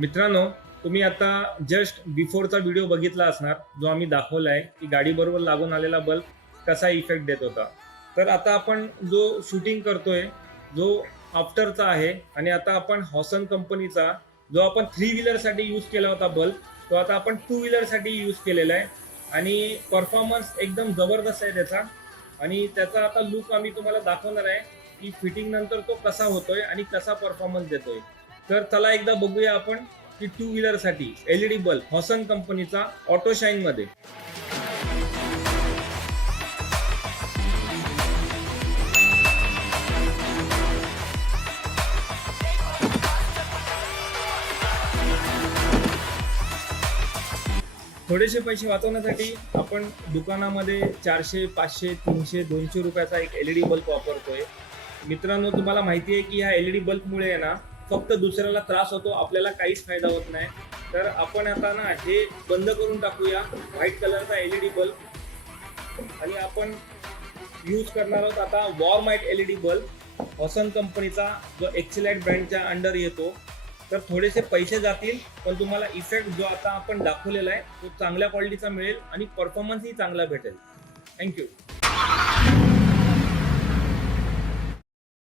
मित्रांनो, तुम्ही आता जस्ट बिफोरचा व्हिडिओ बघितला असणार, जो आम्ही दाखवला आहे की गाडीबरोबर लागून आलेला बल्ब कसा इफेक्ट देत होता. तर आता आपण जो शूटिंग करतोय, जो आफ्टरचा आहे, आणि आता आपण हॉसन कंपनीचा जो आपण 3 व्हीलरसाठी यूज केला होता बल्ब, तो आता आपण 2 व्हीलरसाठी यूज केलेला आहे. आणि परफॉर्मन्स एकदम जबरदस्त आहे त्याचा. आणि त्याचा आता लुक आम्ही तुम्हाला दाखवणार आहे की फिटिंग नंतर तो कसा होतोय आणि कसा परफॉर्मन्स देतोय. तर चला एकदा बघूया आपण की 2 व्हीलरसाठी एलईडी बल्ब हॉसन कंपनीचा ऑटो शाईन मध्ये. थोडेसे पैसे वाचवण्यासाठी आपण दुकानामध्ये 400, 500, 300, 200 रुपयाचा एक एलईडी बल्ब वापरतोय. मित्रांनो, तुम्हाला माहिती आहे की ह्या एलईडी बल्बमुळे आहे ना, फक्त दुसऱ्याला त्रास होतो, आपल्याला काहीच फायदा होत नाही. तर आपण आता ना हे बंद करून टाकूया, व्हाईट कलरचा एलईडी बल्ब. आणि आपण यूज करणार आहोत आता वॉर्माइट एलईडी बल्ब हॉसन कंपनीचा, जो एक्सेलाइट ब्रँडच्या अंडर येतो. तर थोडेसे पैसे जातील, पण तुम्हाला इफेक्ट जो आता आपण दाखवलेला आहे तो चांगल्या क्वालिटीचा मिळेल आणि परफॉर्मन्सही चांगला भेटेल. थँक्यू.